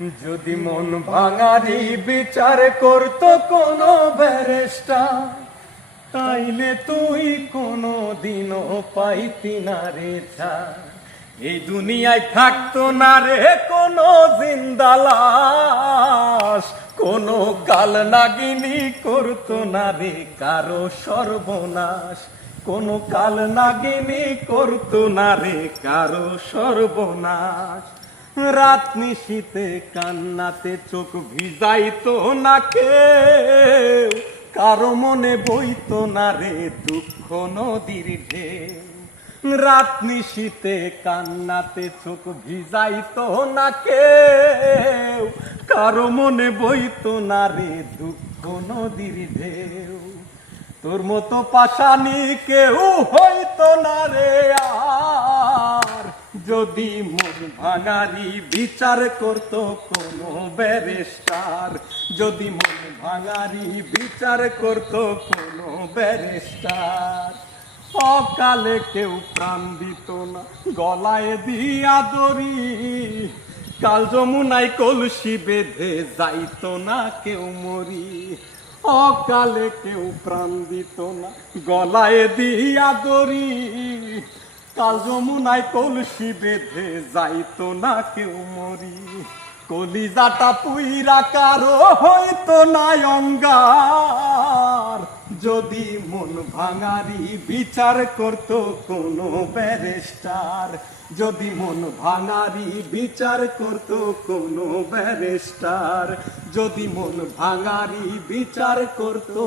যদি মন ভাঙারি বিচার করতো কোনো ব্যারিস্টার, তাইলে তুই কোনো দিনও পাইতি না রে ছাড়। এই দুনিয়ায় থাকতো না রে কোনো জিন্দা লাশ, কোনো কাল নাগিনী করতো না রে কারো সর্বনাশ, কোনো কাল নাগিনী করতো না রে কারো সর্বনাশ। রাত নিশীতে কান্নাতে চোখ ভিজাইতো না কেউ, কারো মনে বইতো না রে দুঃখ নদীর ঢেউ। রাত নিশীতে কান্নাতে চোখ ভিজাইতো না কেউ, কারো মনে বইতো না রে দুঃখ নদীর ঢেউ। তোর মতো পাশানি কেউ হইতো না রে আর, যদি মন ভাঙারি বিচার করতো কোনো ব্যারিস্টার, যদি মন ভাঙারি বিচার করতো কোনো ব্যারিস্টার। অকালে কেউ প্রাণ দিত না গলায় দিয়া দড়ি, কাল যমুনায় কলসি বেঁধে যাইতো না কেউ মরি। অকালে কেউ প্রাণ দিত না গলায় দিয়া দড়ি, কাল যমুনায় কলসি বেঁধে যাইতো না কেউ মরি। কলিজাটা পুইরা কারো হইতো না অঙ্গার, যদি মন ভাঙারি বিচার করতো কোনো ব্যারিস্টার, যদি মন ভাঙারি বিচার করতো কোনো ব্যারিস্টার, যদি মন ভাঙারি বিচার করতো